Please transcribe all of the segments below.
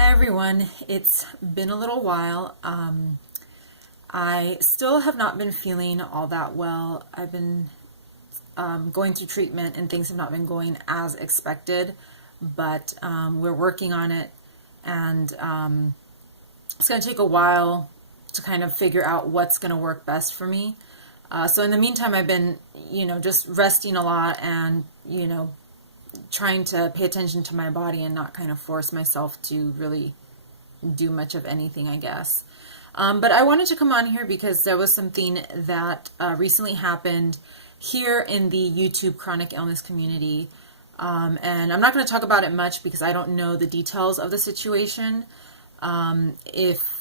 Hi everyone, it's been a little while. I still have not been feeling all that well. I've been going through treatment and things have not been going as expected, but we're working on it, and it's going to take a while to kind of figure out what's going to work best for me. So in the meantime, I've been, just resting a lot and, trying to pay attention to my body and not kind of force myself to really do much of anything, I guess. But I wanted to come on here because there was something that recently happened here in the YouTube chronic illness community. And I'm not going to talk about it much because I don't know the details of the situation. If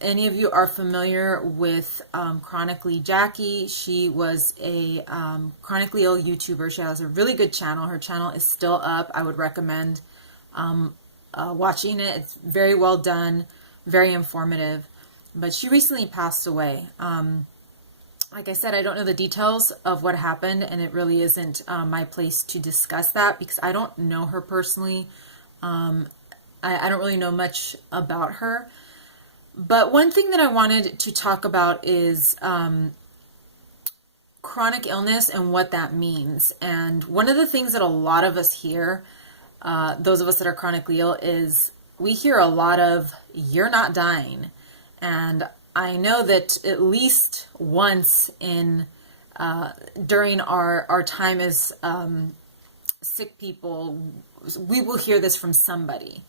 any of you are familiar with Chronically Jackie, she was a chronically ill YouTuber. She has a really good channel. Her channel is still up. I would recommend watching it. It's very well done, very informative. But she recently passed away. Like I said, I don't know the details of what happened, and it really isn't my place to discuss that because I don't know her personally. I don't really know much about her. But one thing that I wanted to talk about is chronic illness and what that means. And one of the things that a lot of us hear, those of us that are chronically ill, is we hear a lot of, "You're not dying." And I know that at least once in during our time as sick people, we will hear this from somebody.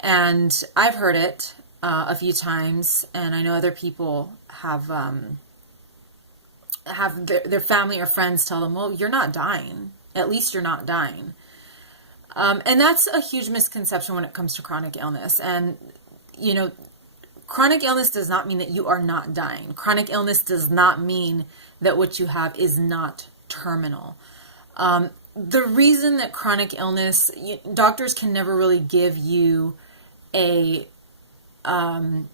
And I've heard it a few times, and I know other people have their family or friends tell them, "Well, you're not dying. At least you're not dying." And that's a huge misconception when it comes to chronic illness. And chronic illness does not mean that you are not dying. Chronic illness does not mean that what you have is not terminal. The reason that chronic illness, doctors can never really give you a timeline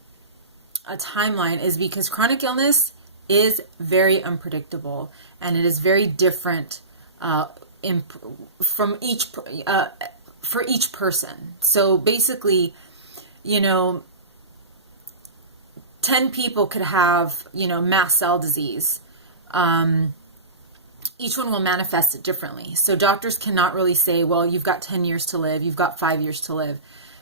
is because chronic illness is very unpredictable, and it is very different from each for each person. So basically, 10 people could have mast cell disease. Each one will manifest it differently. So doctors cannot really say, well, you've got 10 years to live, you've got 5 years to live.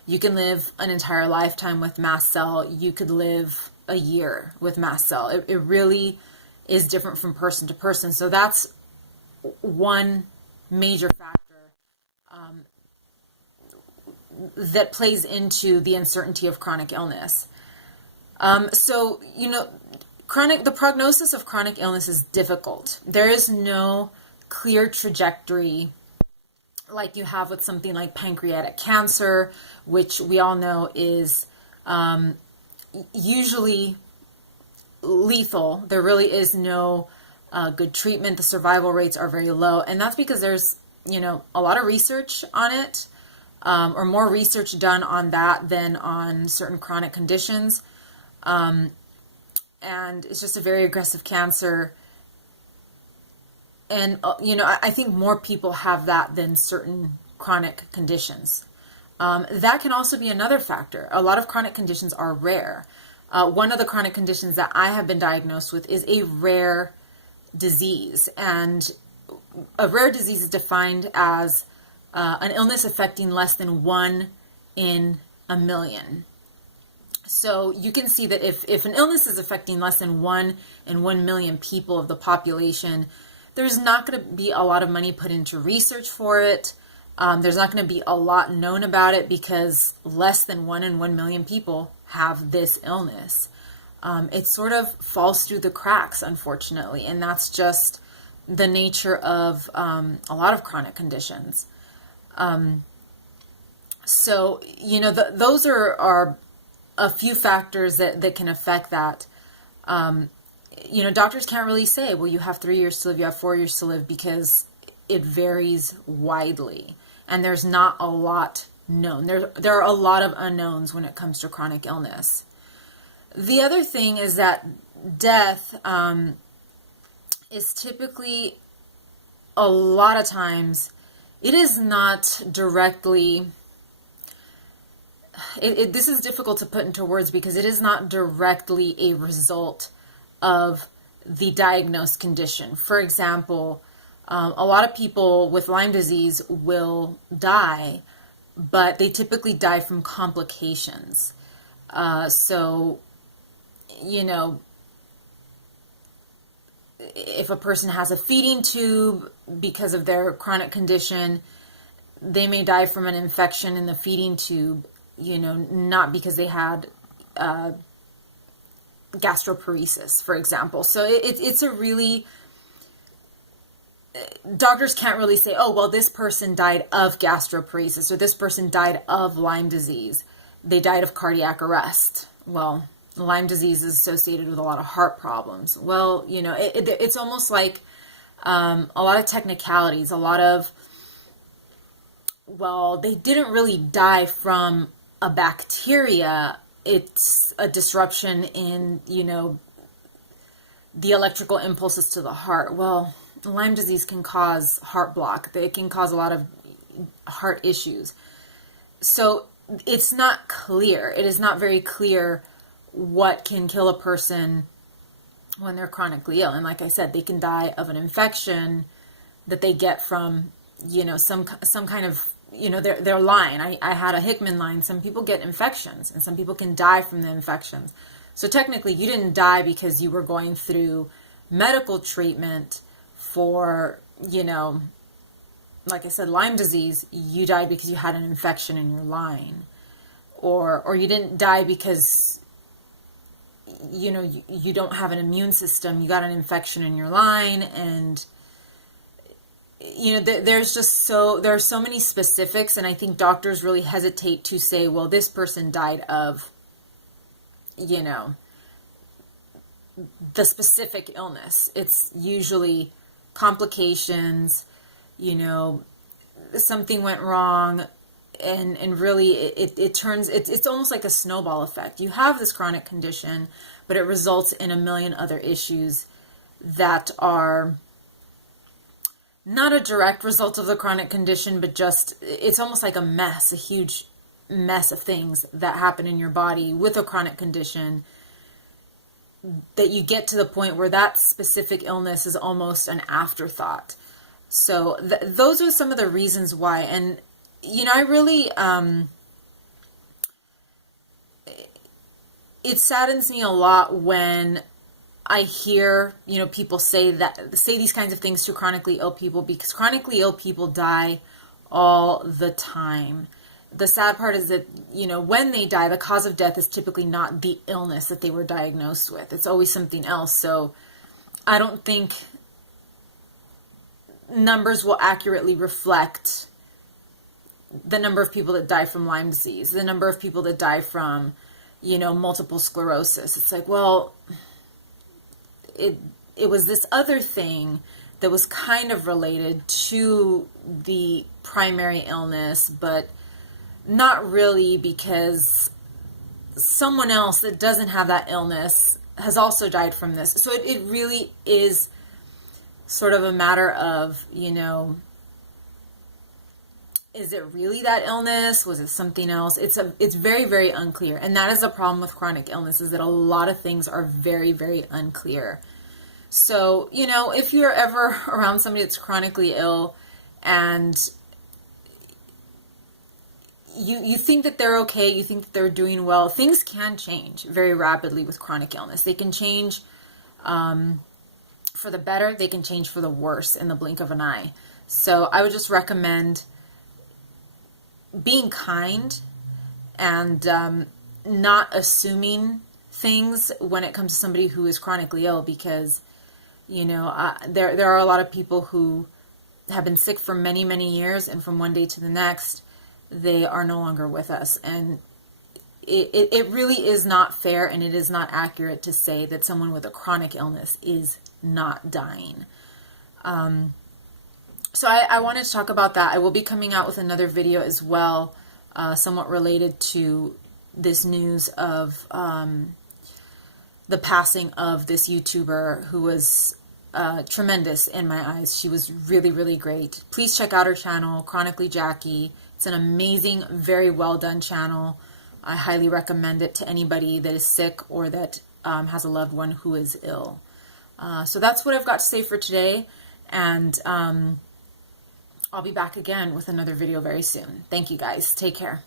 You can live an entire lifetime with mast cell. You could live a year with mast cell. It really is different from person to person. So that's one major factor that plays into the uncertainty of chronic illness. The prognosis of chronic illness is difficult. There is no clear trajectory like you have with something like pancreatic cancer, which we all know is usually lethal. There really is no good treatment. The survival rates are very low, and that's because there's a lot of research on it, or more research done on that than on certain chronic conditions, and it's just a very aggressive cancer. And, I think more people have that than certain chronic conditions. That can also be another factor. A lot of chronic conditions are rare. One of the chronic conditions that I have been diagnosed with is a rare disease. And a rare disease is defined as an illness affecting less than 1 in a million. So you can see that if an illness is affecting less than 1 in 1 million people of the population, there's not going to be a lot of money put into research for it. There's not going to be a lot known about it because less than 1 in 1 million people have this illness. It sort of falls through the cracks, unfortunately, and that's just the nature of a lot of chronic conditions. Those are a few factors that can affect that. Doctors can't really say, well, you have 3 years to live, you have 4 years to live, because it varies widely. And there's not a lot known. There are a lot of unknowns when it comes to chronic illness. The other thing is that death is typically, a lot of times, it is not directly this is difficult to put into words because it is not directly a result of the diagnosed condition. For example, a lot of people with Lyme disease will die, but they typically die from complications. So, you know, if a person has a feeding tube because of their chronic condition, they may die from an infection in the feeding tube, you know, not because they had gastroparesis, for example. So it's a really, doctors can't really say, oh, well, this person died of gastroparesis or this person died of Lyme disease. They died of cardiac arrest. Well, Lyme disease is associated with a lot of heart problems. Well, you know, it's almost like a lot of technicalities, a lot of, well, they didn't really die from a bacteria. It's a disruption in, you know, the electrical impulses to the heart. Well, Lyme disease can cause heart block. It can cause a lot of heart issues. So it's not clear. It is not very clear what can kill a person when they're chronically ill. And like I said, they can die of an infection that they get from, you know, some kind of, you know, their line. I had a Hickman line. Some people get infections and some people can die from the infections. So technically you didn't die because you were going through medical treatment for, you know, like I said, Lyme disease. You died because you had an infection in your line, or you didn't die because, you know, you don't have an immune system. You got an infection in your line, and you know, there are so many specifics, and I think doctors really hesitate to say, well, this person died of, you know, the specific illness. It's usually complications, you know, something went wrong, and really it turns, it's almost like a snowball effect. You have this chronic condition, but it results in a million other issues that are not a direct result of the chronic condition, but just, it's almost like a mess, a huge mess of things that happen in your body with a chronic condition, that you get to the point where that specific illness is almost an afterthought. So those are some of the reasons why. And, you know, I really, it saddens me a lot when I hear, you know, people say these kinds of things to chronically ill people, because chronically ill people die all the time. The sad part is that, you know, when they die, the cause of death is typically not the illness that they were diagnosed with. It's always something else. So I don't think numbers will accurately reflect the number of people that die from Lyme disease, the number of people that die from, you know, multiple sclerosis. It's like, well, it was this other thing that was kind of related to the primary illness, but not really, because someone else that doesn't have that illness has also died from this. So it really is sort of a matter of, you know, is it really that illness? Was it something else? It's very, very unclear. And that is the problem with chronic illness, is that a lot of things are very, very unclear. So, you know, if you're ever around somebody that's chronically ill and you think that they're okay, you think that they're doing well, things can change very rapidly with chronic illness. They can change for the better, they can change for the worse in the blink of an eye. So I would just recommend being kind and not assuming things when it comes to somebody who is chronically ill, because, you know, there are a lot of people who have been sick for many, many years, and from one day to the next, they are no longer with us. And it really is not fair, and it is not accurate to say that someone with a chronic illness is not dying. So I wanted to talk about that. I will be coming out with another video as well, somewhat related to this news of the passing of this YouTuber who was tremendous in my eyes. She was really, really great. Please check out her channel, Chronically Jackie. It's an amazing, very well done channel I highly recommend it to anybody that is sick or that has a loved one who is ill. So that's what I've got to say for today, and I'll be back again with another video very soon. Thank you guys. Take care.